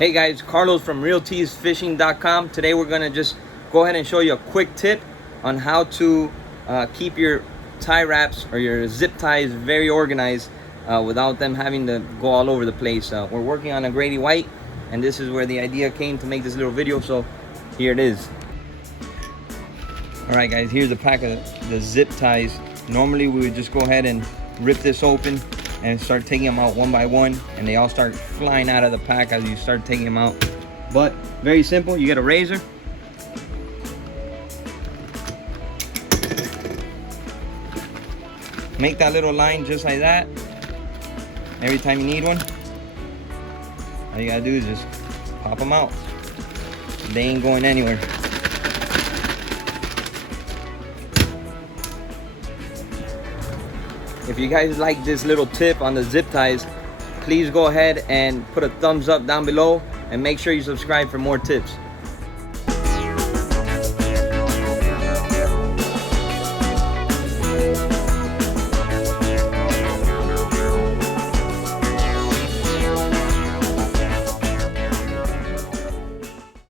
Hey guys, Carlos from RealTeesFishing.com. Today we're gonna just go ahead and show you a quick tip on how to keep your tie wraps or your zip ties very organized without them having to go all over the place. We're working on a Grady White, and this is where the idea came to make this little video, so here it is. All right guys, here's a pack of the zip ties. Normally we would just go ahead and rip this open and start taking them out one by one, and they all start flying out of the pack as you start taking them out. But very simple, you get a razor, make that little line just like that. Every time you need one, all you gotta do is just pop them out. They ain't going anywhere. If you guys like this little tip on the zip ties, please go ahead and put a thumbs up down below and make sure you subscribe for more tips.